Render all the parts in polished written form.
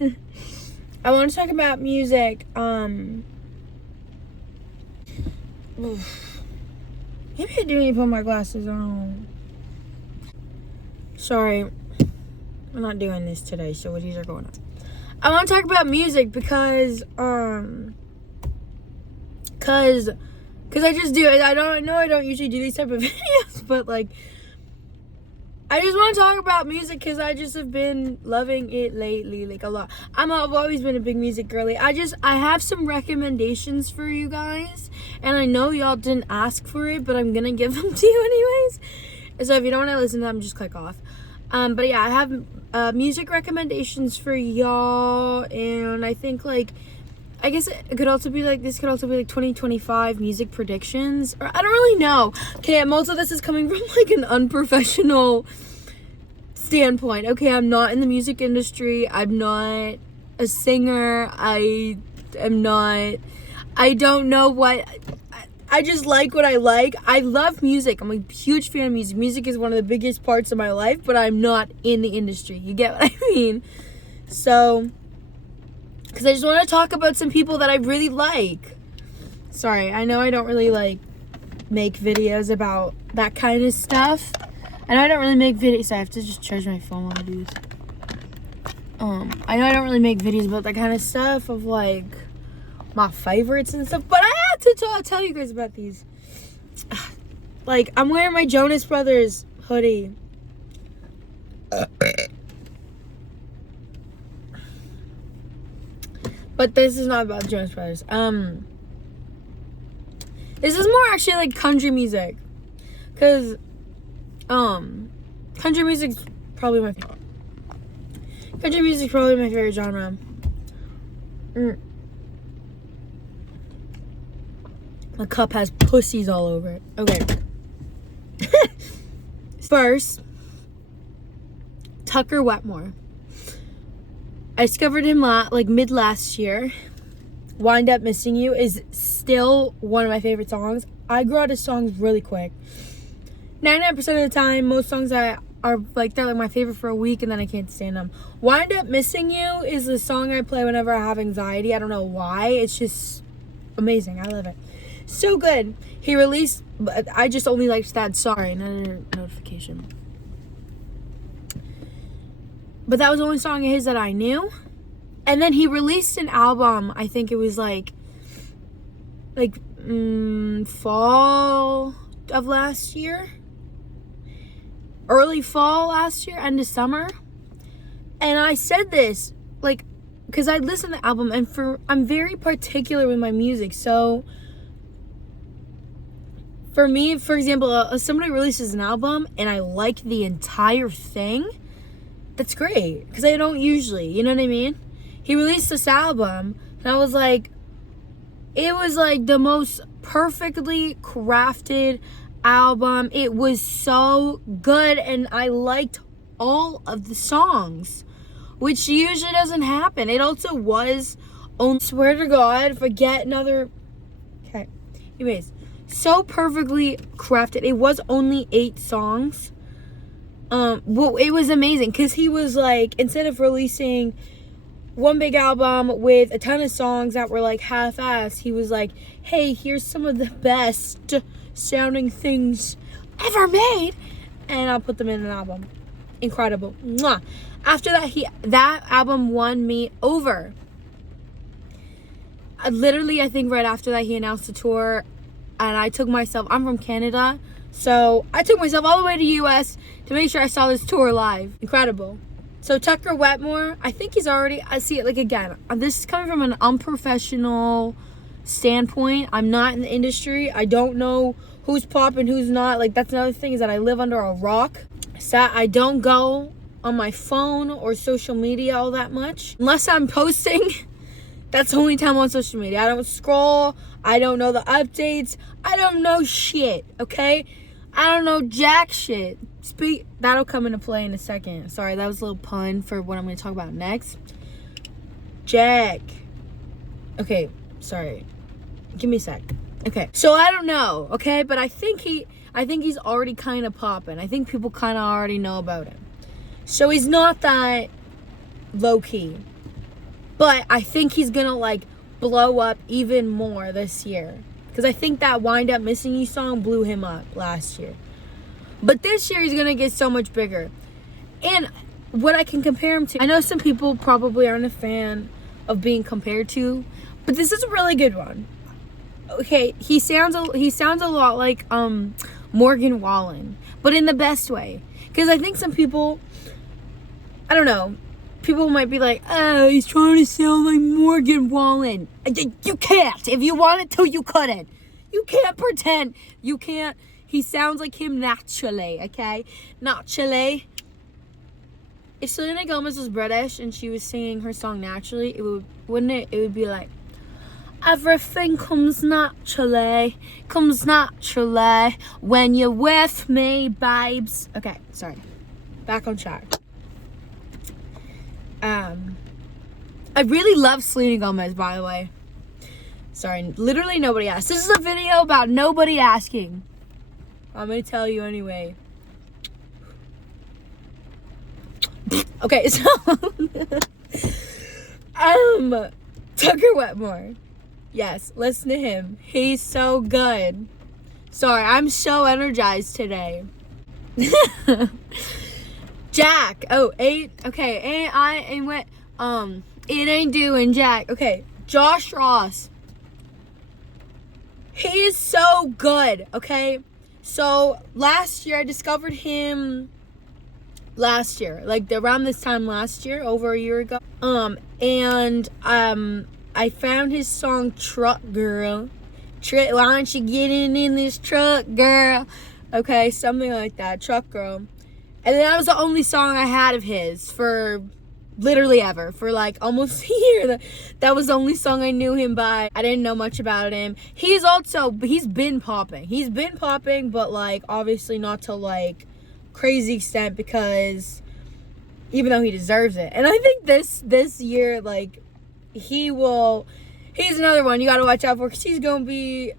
I want to talk about music. Maybe I do need to put my glasses on. Sorry, I'm not doing this today, so these are going on. I want to talk about music because I just do it. I don't usually do these type of videos, but like, I just want to talk about music because I just have been loving it lately, like a lot. I've always been a big music girly. I have some recommendations for you guys, and I know y'all didn't ask for it, but I'm gonna give them to you anyways. So if you don't want to listen to them, just click off. But yeah, I have music recommendations for y'all, and I think I guess it could also be like, this could also be like 2025 music predictions, or I don't really know. Okay, most of this is coming from like an unprofessional standpoint. Okay, I'm not in the music industry. I'm not a singer. I don't know what, I just like what I like. I love music. I'm a huge fan of music. Music is one of the biggest parts of my life, but I'm not in the industry. You get what I mean? So, because I just want to talk about some people that I really like. Sorry, I know I don't really make videos about that kind of stuff. I know I don't really make videos. So I have to just charge my phone while I do this. I know I don't really make videos about that kind of stuff of like my favorites and stuff, but I have to tell you guys about these. Like, I'm wearing my Jonas Brothers hoodie. But this is not about Jonas Brothers. This is more actually like country music. Cause country music's probably my favorite. Country music's probably my favorite genre. My cup has pussies all over it. Okay. First, Tucker Wetmore. I discovered him mid last year. Wind Up Missing You is still one of my favorite songs. I grew out of songs really quick. 99% of the time, most songs that are they're like my favorite for a week and then I can't stand them. Wind Up Missing You is the song I play whenever I have anxiety. I don't know why. It's just amazing. I love it. So good. He released, but I just only liked that song. Sorry, another notification. But that was the only song of his that I knew. And then he released an album, I think it was fall of last year. Early fall last year, end of summer. And I said this, because I listened to the album, and I'm very particular with my music. So, for me, for example, if somebody releases an album and I like the entire thing, that's great, because I don't usually, you know what I mean? He released this album, and I was like, it was like the most perfectly crafted album. It was so good, and I liked all of the songs, which usually doesn't happen. It also was, swear to God, forget another, okay, anyways, so perfectly crafted. It was only 8 songs. Well, it was amazing because he was instead of releasing one big album with a ton of songs that were half-assed, he was like, hey, here's some of the best sounding things ever made, and I'll put them in an album. Incredible. Mwah. After that album won me over. I think right after that he announced a tour, and I'm from Canada, so I took myself all the way to US to make sure I saw this tour live. Incredible. So Tucker Wetmore, I think I see it again. This is coming from an unprofessional standpoint. I'm not in the industry. I don't know who's popping, who's not. That's another thing, is that I live under a rock. So I don't go on my phone or social media all that much. Unless I'm posting, that's the only time I'm on social media. I don't scroll. I don't know the updates. I don't know shit, okay? I don't know jack shit. That'll come into play in a second. Sorry, that was a little pun for what I'm going to talk about next. Jack. Okay, sorry. Give me a sec. Okay, so I don't know, okay? But I think he's already kind of popping. I think people kind of already know about him. So he's not that low-key. But I think he's gonna like blow up even more this year. Because I think that Wind Up Missing You song blew him up last year. But this year he's gonna get so much bigger. And what I can compare him to, I know some people probably aren't a fan of being compared to, but this is a really good one. Okay, he sounds a lot like Morgan Wallen, but in the best way. Because I think some people, I don't know, people might be like, oh, he's trying to sound like Morgan Wallen. You can't. If you wanted to, you couldn't. You can't pretend. You can't. He sounds like him naturally, okay? Naturally. If Selena Gomez was British and she was singing her song naturally, it would be like, everything comes naturally when you're with me, babes. Okay, sorry. Back on track. I really love Selena Gomez, by the way. Sorry, literally nobody asked. This is a video about nobody asking. I'm gonna tell you anyway. Okay, so Tucker Wetmore. Yes, listen to him. He's so good. Sorry, I'm so energized today. Jack. Oh, 8. Okay, it ain't doing Jack. Okay, Josh Ross. He is so good, okay? So, last year, I discovered him last year. Like, around this time last year, over a year ago. I found his song, Truck Girl. Why aren't you getting in this truck, girl? Okay, something like that. Truck Girl. And that was the only song I had of his for literally ever. For like almost a year. That was the only song I knew him by. I didn't know much about him. He's been popping. He's been popping, but like obviously not to like crazy extent, because even though he deserves it. And I think this year, like, he's another one you gotta watch out for, because he's gonna be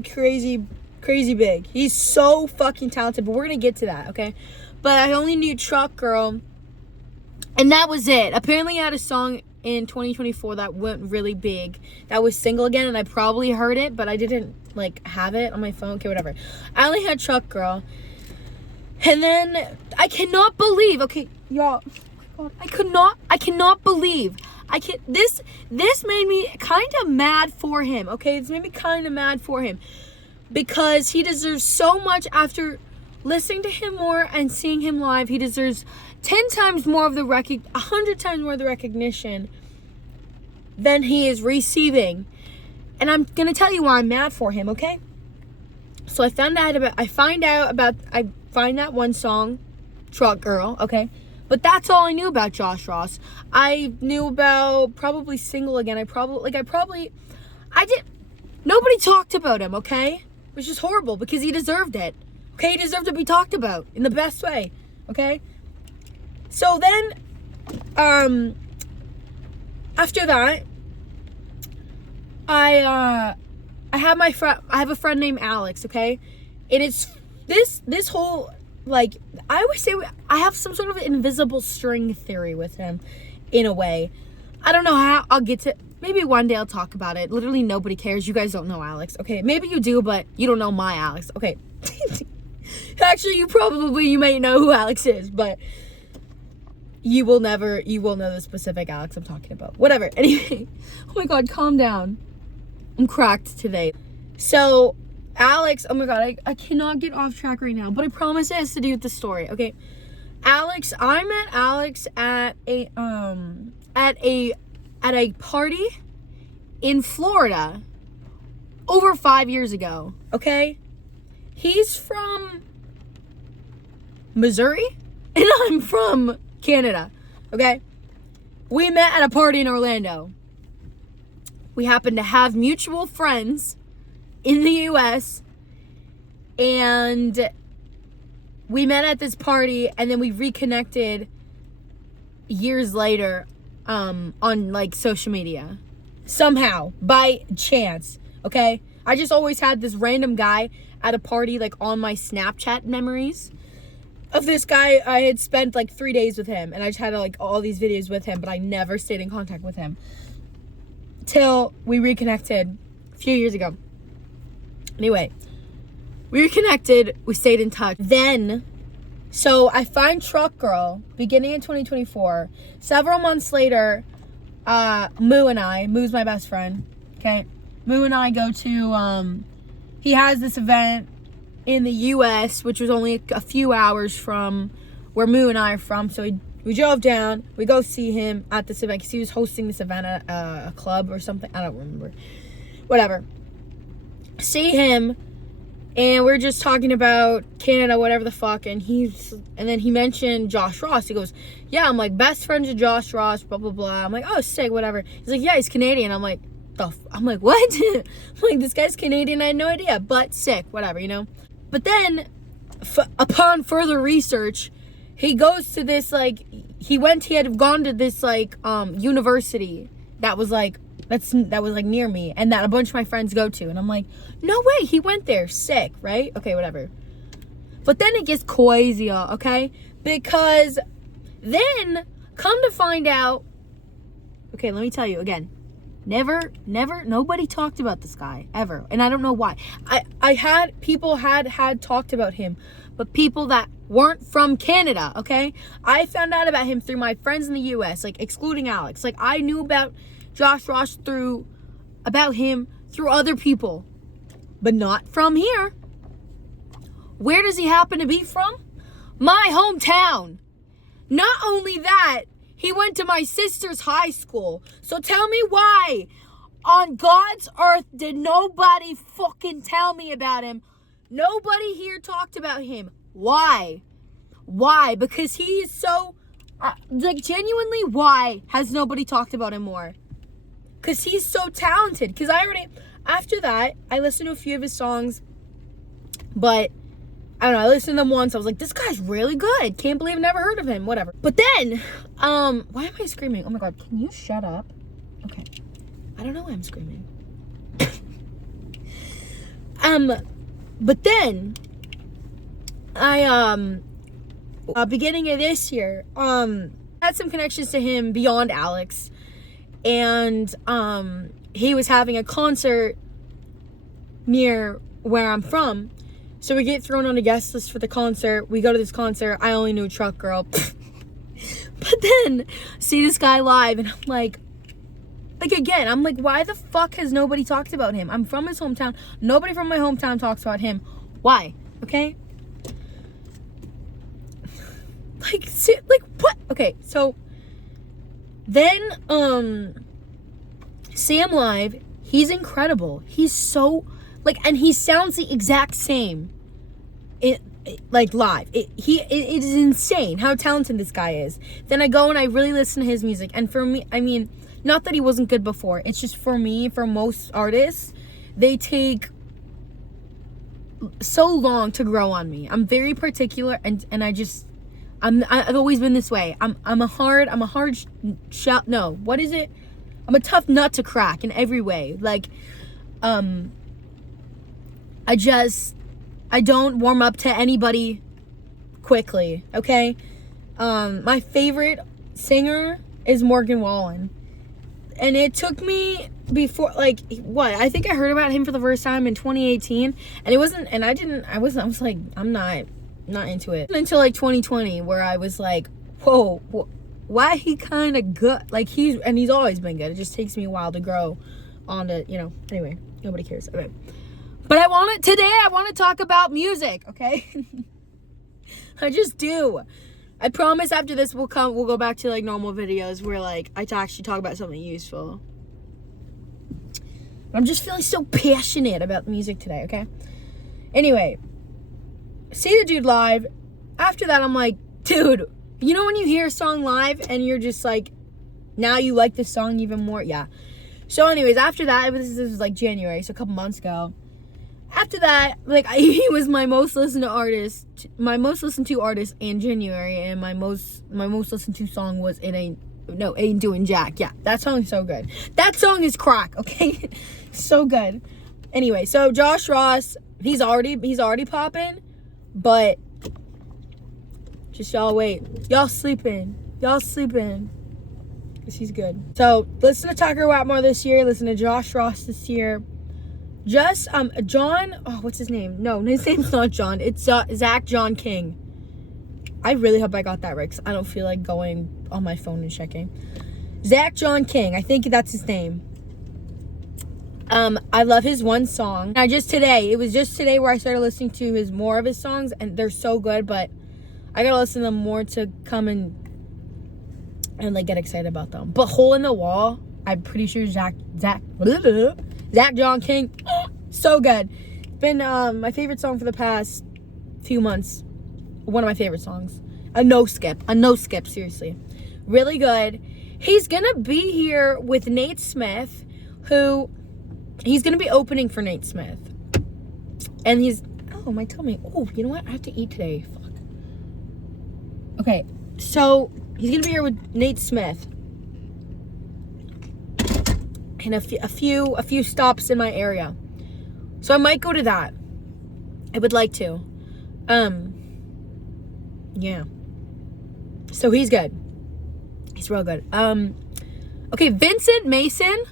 crazy big. He's so fucking talented, but we're gonna get to that, okay? But I only knew Truck Girl, and that was it. Apparently he had a song in 2024 that went really big, that was Single Again, and I probably heard it, but I didn't like have it on my phone. Okay, whatever. I only had Truck Girl. And then I cannot believe, okay, y'all, oh my God, I cannot believe, this made me kind of mad for him, okay? It's made me kind of mad for him, because he deserves so much. After listening to him more and seeing him live, he deserves 100 times more of the recognition than he is receiving. And I'm gonna tell you why I'm mad for him, okay? So I find that one song, Truck Girl, okay? But that's all I knew about Josh Ross. I knew about probably Single Again. Nobody talked about him, okay? Which is horrible, because he deserved it. Okay, he deserved to be talked about in the best way, okay? So then, after that, I have a friend named Alex, okay? And it's this whole, like, I always say I have some sort of invisible string theory with him, in a way. I don't know how. I'll get to, maybe one day I'll talk about it. Literally nobody cares. You guys don't know Alex, okay? Maybe you do, but you don't know my Alex, okay? Actually, you might know who Alex is, but you will know the specific Alex I'm talking about. Whatever. Anyway, oh my God, calm down. I'm cracked today. So, Alex, oh my God, I cannot get off track right now, but I promise it has to do with the story, okay? I met Alex at a party in Florida over 5 years ago, okay? He's from Missouri, and I'm from Canada, okay? We met at a party in Orlando. We happened to have mutual friends in the U.S., and we met at this party, and then we reconnected years later on, like, social media. Somehow, by chance, okay? I just always had this random guy at a party, like, on my Snapchat memories. of this guy. I had spent like 3 days with him, and I just had like all these videos with him, but I never stayed in contact with him till we reconnected a few years ago. Anyway, we reconnected, we stayed in touch. Then, so I find Truck Girl beginning in 2024. Several months later, Moo's my best friend, okay? Moo and I go to, he has this event in the U.S., which was only a few hours from where Moo and I are from. So we drove down, we go see him at this event, because he was hosting this event at a club or something. I don't remember. Whatever. See him, and we're just talking about Canada, whatever the fuck, and then he mentioned Josh Ross. He goes, yeah, I'm like best friends with Josh Ross, blah, blah, blah. I'm like, oh, sick, whatever. He's like, yeah, he's Canadian. I'm like, I'm like, what? I'm like, this guy's Canadian, I had no idea, but sick, whatever, you know? But then, upon further research, he goes to this, like, he had gone to this, like, university that was, like, that was, like, near me, and that a bunch of my friends go to, and I'm like, no way, he went there, sick, right? Okay, whatever. But then it gets crazy, okay? Because then, come to find out, okay, let me tell you again, never, nobody talked about this guy, ever, and I don't know why. People had talked about him, but people that weren't from Canada, okay? I found out about him through my friends in the U.S., like, excluding Alex. Like, I knew about Josh Ross about him through other people, but not from here. Where does he happen to be from? My hometown. Not only that, he went to my sister's high school. So tell me why on God's earth did nobody fucking tell me about him? Nobody here talked about him. Why? Why? Because he is so, like, genuinely, why has nobody talked about him more? Because he's so talented. Because after that, I listened to a few of his songs, but I don't know, I listened to them once, I was like, this guy's really good. Can't believe I never heard of him, whatever. But then, why am I screaming? Oh my God, can you shut up? Okay, I don't know why I'm screaming. But then, beginning of this year, had some connections to him beyond Alex, and, he was having a concert near where I'm from, so we get thrown on a guest list for the concert. We go to this concert. I only knew Truck Girl. But then, see this guy live, and I'm like, again, I'm like, why the fuck has nobody talked about him? I'm from his hometown. Nobody from my hometown talks about him. Why? Okay? Like, what? Okay, so, then, see him live. He's incredible. He's so, like, and he sounds the exact same, like, live. It is insane how talented this guy is. Then I go and I really listen to his music. And for me, I mean, not that he wasn't good before. It's just for me, for most artists, they take so long to grow on me. I'm very particular, and I've always been this way. I'm a tough nut to crack in every way. Like, I don't warm up to anybody quickly, okay? My favorite singer is Morgan Wallen. And it took me before, like, I think I heard about him for the first time in 2018. And it wasn't, and I was like, I'm not into it. Until, like, 2020, where I was like, whoa, why he kind of good? Like, he's always been good. It just takes me a while to grow onto, anyway, nobody cares. Okay. But today I want to talk about music, okay? I just do. I promise after this we'll go back to, like, normal videos where, like, I actually talk about something useful. I'm just feeling so passionate about music today, okay? Anyway, see the dude live. After that, I'm like, dude, you know when you hear a song live and you're just like, now you like this song even more? Yeah. So anyways, after that, this was like January, so a couple months ago. After that, like, he was my most listened to artist in January, and my most listened to song was Ain't Doing Jack. Yeah, that song is so good. That song is crack, okay? So good. Anyway, so Josh Ross, he's already popping, but Just y'all wait. Y'all sleeping. Because he's good. So, listen to Tucker Watmore this year. Listen to Josh Ross this year. Just, John, oh, what's his name? No, his name's not John. It's Zach John King. I really hope I got that right, because I don't feel like going on my phone and checking. Zach John King. I think that's his name. I love his one song. It was just today where I started listening to more of his songs, and they're so good, but I gotta listen to them more to come and like get excited about them. But Hole in the Wall, I'm pretty sure Zach John King, so good. Been my favorite song for the past few months. One of my favorite songs. A no skip, seriously. Really good. He's gonna be here with Nate Smith, he's gonna be opening for Nate Smith. And my tummy. Oh, you know what? I have to eat today. Fuck. Okay, so he's gonna be here with Nate Smith. And a few stops in my area. So I might go to that. I would like to. Yeah. So he's good. He's real good. Okay, Vincent Mason.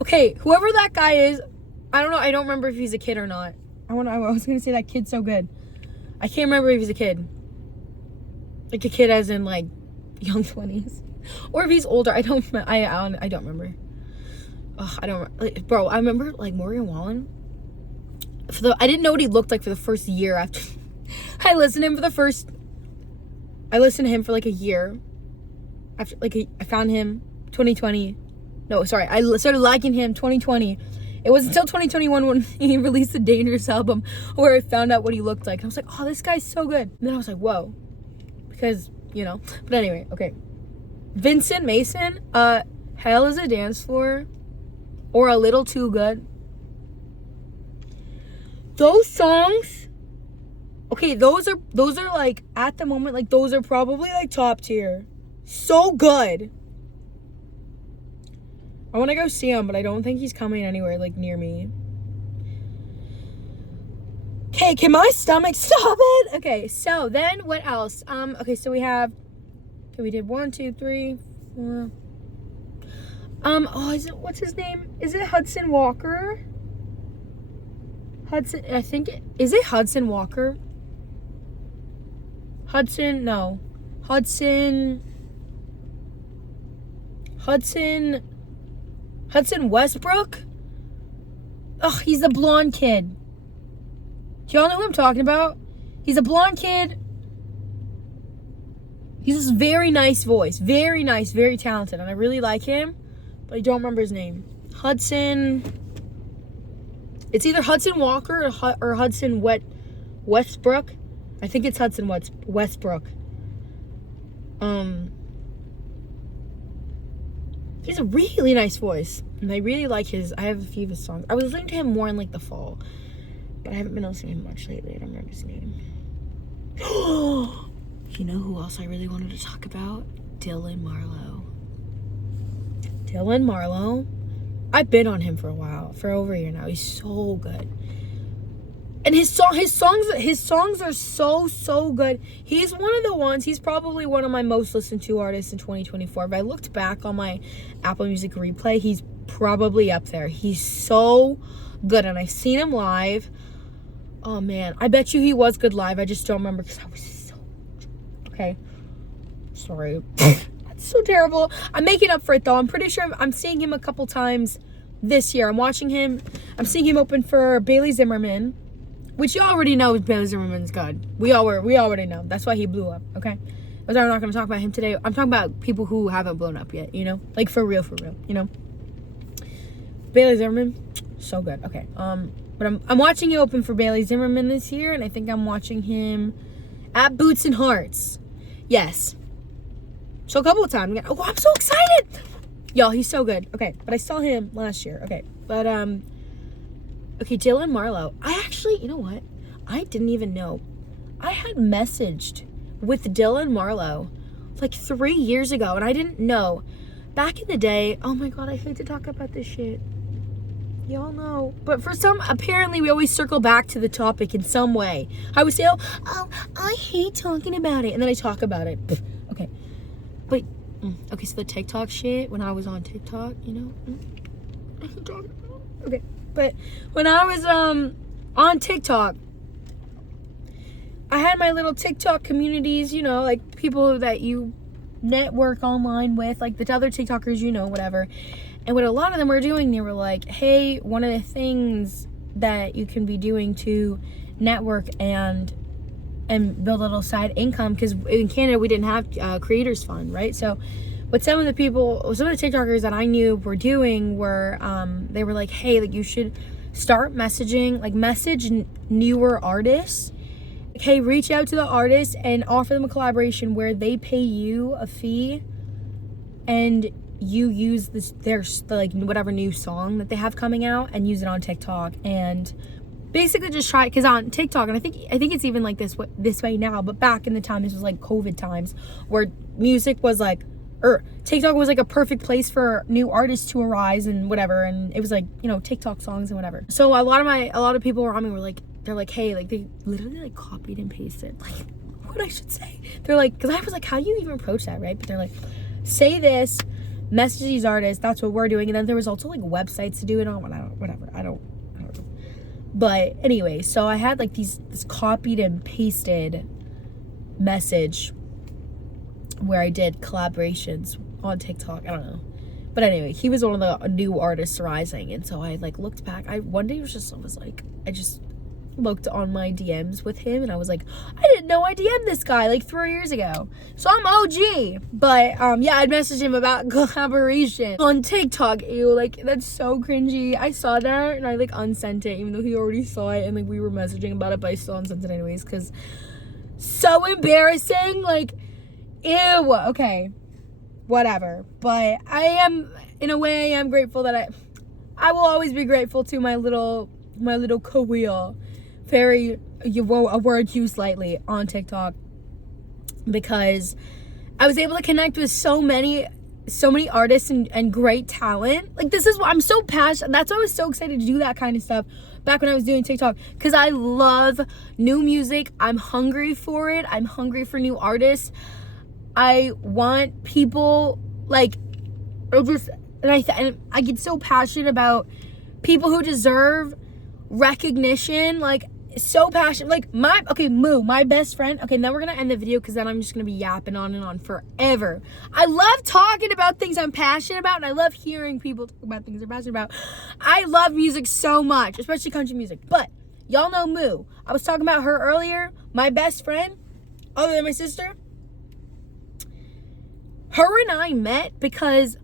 Okay, whoever that guy is, I don't know. I don't remember if he's a kid or not. I was gonna say that kid's so good. I can't remember if he's a kid. Like a kid as in like young 20s. Or if he's older. I don't remember. Ugh, I don't like, bro, I remember like Morgan Wallen. I didn't know what he looked like for the first year after I listened to him for like a year. After I found him 2020. No, sorry. I started liking him 2020. It wasn't until 2021 when he released the Dangerous album where I found out what he looked like. And I was like, oh, this guy's so good. And then I was like, whoa. Because, But anyway, okay. Vincent Mason, Hell is a Dance Floor, or A Little Too Good. Those songs, okay, those are like, at the moment, like, those are probably like top tier. So good. I want to go see him, but I don't think he's coming anywhere like near me. Okay, can my stomach stop it? Okay, so then what else? Okay, so we did 1, 2, 3, 4. What's his name? Is it Hudson Walker? Hudson Walker? Hudson Westbrook? Oh, he's the blonde kid. Do y'all know who I'm talking about? He's a blonde kid. He has this very nice voice. Very nice, very talented. And I really like him. But I don't remember his name. It's either Hudson Walker or Hudson Westbrook. I think it's Hudson Westbrook. He has a really nice voice. And I really like I have a few of his songs. I was listening to him more in like the fall. But I haven't been listening to him much lately. I don't remember his name. You know who else I really wanted to talk about? Dylan Marlowe. I've been on him for a while. For over a year now. He's so good. And his songs are so good. He's probably one of my most listened to artists in 2024. If I looked back on my Apple Music replay, he's probably up there. He's so good. And I've seen him live. Oh man, I bet you he was good live. I just don't remember because I was so okay. Sorry. That's so terrible. I'm making up for it though. I'm pretty sure I'm seeing him a couple times this year. I'm seeing him open for Bailey Zimmerman. Which you already know Bailey Zimmerman's good. We already know. That's why he blew up, okay? But I'm not going to talk about him today. I'm talking about people who haven't blown up yet, Like, for real, Bailey Zimmerman, so good. Okay, but I'm watching him open for Bailey Zimmerman this year, and I think I'm watching him at Boots and Hearts. Yes. So a couple of times. Oh, I'm so excited! Y'all, he's so good. Okay, but I saw him last year. Okay, but, okay, Dylan Marlowe. I actually, you know what? I didn't even know. I had messaged with Dylan Marlowe like 3 years ago, and I didn't know. Back in the day, oh my god, I hate to talk about this shit. Y'all know. But for some, apparently we always circle back to the topic in some way. I would say, oh, I hate talking about it. And then I talk about it. Okay. But, okay, so the TikTok shit, when I was on TikTok, you know. I hate talking about it. Okay. But when I was on TikTok, I had my little TikTok communities, you know, like people that you network online with, like the other TikTokers, you know, whatever. And what a lot of them were doing, they were like, hey, one of the things that you can be doing to network and build a little side income, because in Canada we didn't have creators fund, right? So what some of the TikTokers that I knew were doing were, they were like, hey, like you should start messaging, like message newer artists. Like, hey, reach out to the artist and offer them a collaboration where they pay you a fee and you use their like whatever new song that they have coming out and use it on TikTok, and basically just try it. Because on TikTok, and I think it's even like this way now, but back in the time, this was like COVID times, where music was like, or TikTok was like a perfect place for new artists to arise and whatever, and it was like, you know, TikTok songs and whatever. So a lot of people around me were like, they're like, hey, like they literally like copied and pasted like what I should say. They're like, because I was like, how do you even approach that, right? But they're like, say this, message these artists, that's what we're doing. And then there was also like websites to do it on, whatever, I don't know. But anyway, so I had like this copied and pasted message where I did collaborations on TikTok. I don't know. But anyway, he was one of the new artists rising. And so I like looked back. One day I just looked on my DMs with him, and I was like, I didn't know I DM'd this guy like 3 years ago. So I'm OG. But yeah, I'd messaged him about collaboration on TikTok. Ew, like that's so cringy. I saw that and I like unsent it, even though he already saw it and like we were messaging about it, but I still unsent it anyways because so embarrassing. Like, ew. Okay, whatever. But I am, in a way, I am grateful that I will always be grateful to my little career. A word used lightly on TikTok, because I was able to connect with so many artists and great talent. Like, this is what I'm so passionate. That's why I was so excited to do that kind of stuff back when I was doing TikTok, because I love new music. I'm hungry for it. I'm hungry for new artists. I want people like, and I get so passionate about people who deserve recognition, like so passionate. Like Moo, my best friend. Okay, then we're gonna end the video because then I'm just gonna be yapping on and on forever. I love talking about things I'm passionate about, and I love hearing people talk about things they're passionate about. I love music so much, especially country music. But y'all know Moo. I was talking about her earlier. My best friend, other than my sister. Her and I met because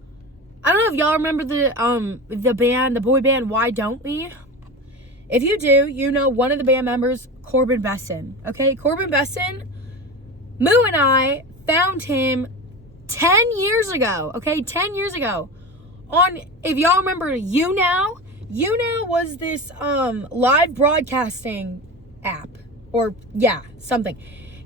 I don't know if y'all remember the boy band Why Don't We? If you do, you know one of the band members, Corbin Besson. Okay, Corbin Besson, Moo and I found him 10 years ago. Okay, 10 years ago. If y'all remember YouNow was this live broadcasting app, or yeah, something.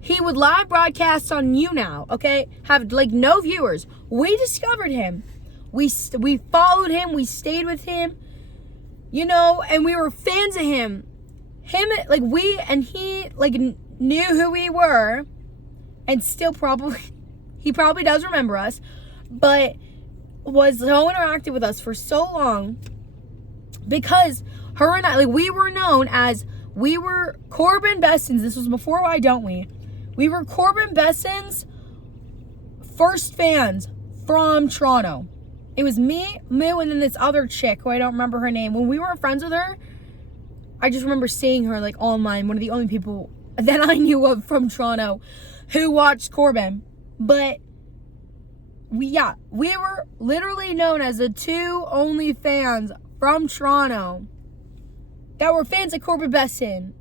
He would live broadcast on YouNow, okay? Have like no viewers. We discovered him. We followed him. We stayed with him. You know, and we were fans of him. He knew who we were, and still he probably does remember us, but was so interactive with us for so long, because her and I, like, we were Corbin Besson's, this was before Why Don't We? We were Corbin Besson's first fans from Toronto. It was me, Moo, and then this other chick who I don't remember her name. When we were friends with her, I just remember seeing her like online. One of the only people that I knew of from Toronto who watched Corbin. But we were literally known as the two only fans from Toronto that were fans of Corbin Besson.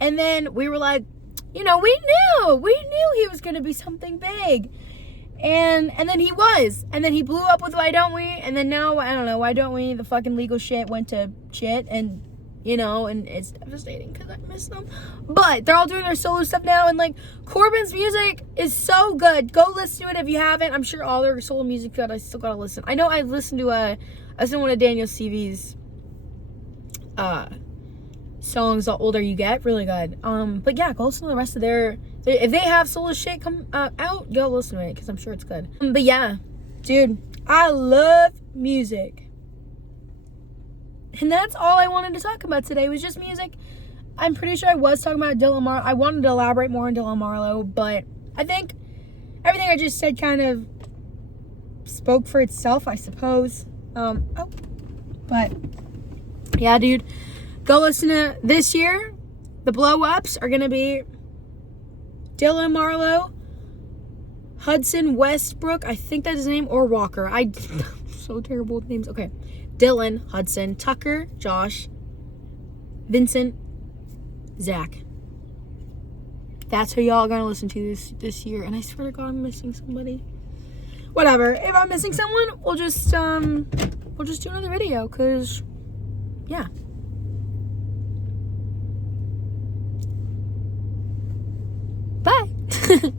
And then we were like, you know, we knew he was gonna be something big. And then he was. And then he blew up with Why Don't We? And then now, I don't know, Why Don't We? The fucking legal shit went to shit. And, you know, and it's devastating because I miss them. But they're all doing their solo stuff now. And, like, Corbin's music is so good. Go listen to it if you haven't. I'm sure all their solo music good. I still gotta listen. I know I listened to one of Daniel Seavey's songs the older you get. Really good. But yeah, go listen to the rest of if they have solo shit come out, go listen to it because I'm sure it's good. But yeah, dude, I love music. And that's all I wanted to talk about today was just music. I'm pretty sure I was talking about Dylan Marlowe. I wanted to elaborate more on Dylan Marlowe, but I think everything I just said kind of spoke for itself, I suppose. But yeah, dude, go listen to this year. The blow-ups are going to be Dylan Marlowe, Hudson Westbrook, I think that's his name, or Walker. I'm so terrible with names. Okay. Dylan, Hudson, Tucker, Josh, Vincent, Zach. That's who y'all are gonna listen to this year. And I swear to God, I'm missing somebody. Whatever. If I'm missing someone, we'll just do another video. Cause yeah. Bye.